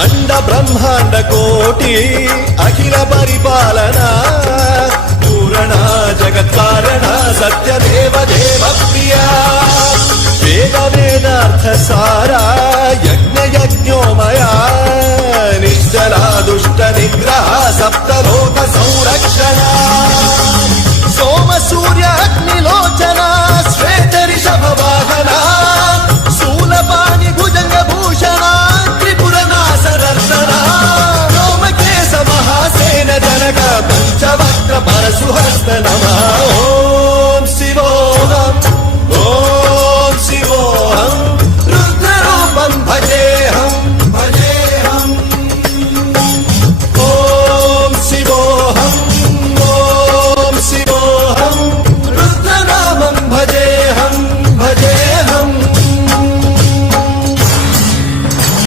అండ బ్రహ్మాండ కోటి అఖిల పరిపాలన పూరణ జగత్కారణ సత్యదేవ దేవ ప్రియ వేద వేదార్థ సారా యజ్ఞ యజ్ఞో